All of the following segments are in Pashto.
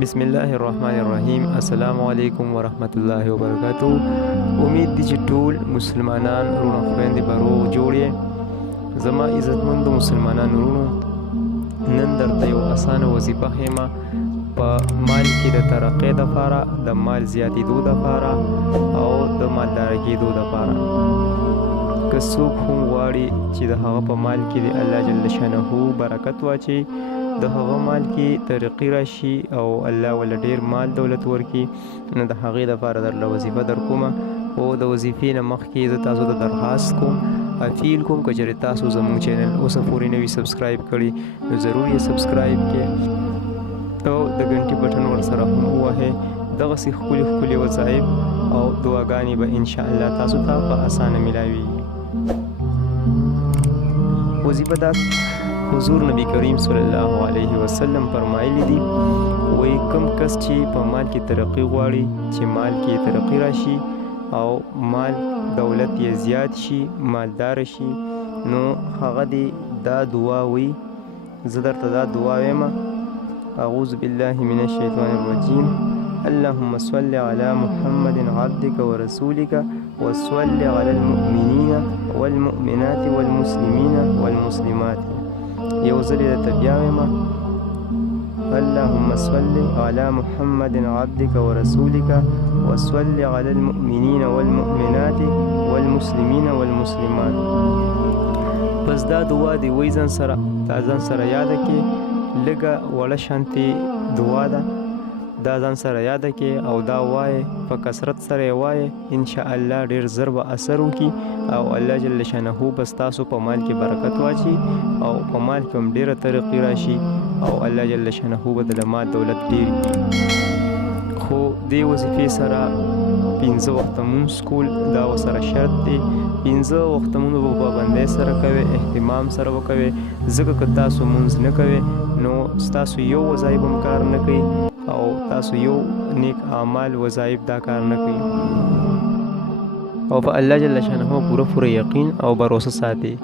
بسم الله الرحمن الرحیم. السلام علیکم ورحمت الله وبرکاتو. امید دی چې ټول مسلمانان ورونو خویندې به روغ جوړ یې. زما عزتمندو مسلمانانو ورونو، نن درته یو اسانه وظیفه ښیمه په مال کې د ترقۍ دپاره، د مال زیاتېدو دپاره او د مالداره کېدو دپاره. که څوک هم غواړي چې د هغه په مال کې د الله جل شانه برکت واچي، د هغه مال کې ترقی راشي او الله ول ډیر مال دولت ورکي، نو د هغې دپاره درله وظیفه در کومه. او د وظیفې نه مخکې زه تاسو ته درخواست کوم، اپیل کوم، که چېرې تاسو زموږ چینل اوسه پورې نه وي سبسکرایب کړي نو ضرور یې سبسکرایب کړئ او د ګنټې بټن ورسره هم ووهئ. دغسې ښکلي ښکلي وظایف او دعاګانې به انشاءالله تاسو ته په اسانه میلاویږي. وظیفه دا حضور نبی کریم صلی الله علیه وسلم فرمایلی دي، وایي کم کس چې په مال کې ترقی غواړي، چې مال کې ترقی راشي او مال دولت یې زیات شي، مالدار شي، نو هغه دې دا دعا وایي. زه درته دا دعا وایم: اعوذ بالله من الشیطان الرجیم، اللهم صل علی محمد عبدک ورسولک وصل علی المؤمنین والمؤمنات والمسلمین والمسلمات. یو ځل یې درته بیا وایم: اللهم صل علی محمد عبدک ورسولک وصل علی المؤمنین والمؤمنات والمسلمین والمسلمات. پس دا دعا دی وایي ځان سره، دا ځان سره یاده کې، لږه وړه شانتې دعا ده، دا ځان سره یاده کې او دا وایې په کثرت سره یې وایې، انشاءالله ډېر زر به اثر وکړي او الله جل شانه به ستاسو په مال کې برکت واچي او په مال کې هم ډېره ترقي راشي او الله جل شانه به د مال دولت ډېر کړي. خو دې وظیفې سره 5 وخته مونځ کول دا ورسره شرط دی. 5 وخته مونځ به پابندۍ سره کوئ، اهتمام سره به کوئ، ځکه که تاسو مونځ نه کوئ نو ستاسو یو وظایف هم کار نه کوي او تاسو یو نیک اعمال وظایف دا کار نه کوي. او په الله جل شانه پوره یقین او باور ساتي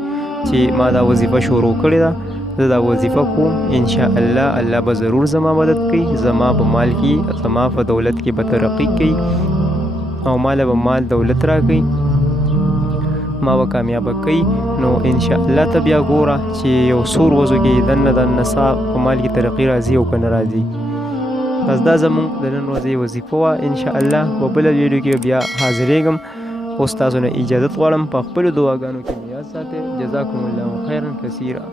چې ما دا وظیفه شروع کړې ده، زه دا وظیفه کوم، انشاءالله الله به ضرور زما مدد کوي، زما په مال کې، زما په دولت کې به ترقی کوي او مال به مال دولت راکوي، ما به کامیابه کوي. نو انشاءالله ته بیا ګوره چې یو څو ورځو کې دننه سا په مال کې ترقی راځي او که نه راځي. بس دا زمونږ د نن ورځې وظیفه وه. انشاءالله په بله ویډیو کې بیا حاضرېږم. اوس تاسو نه اجازت غواړم، په خپلو دعاګانو کې مې یاد ساتئ. جزاکم الله خیرا کثیرا.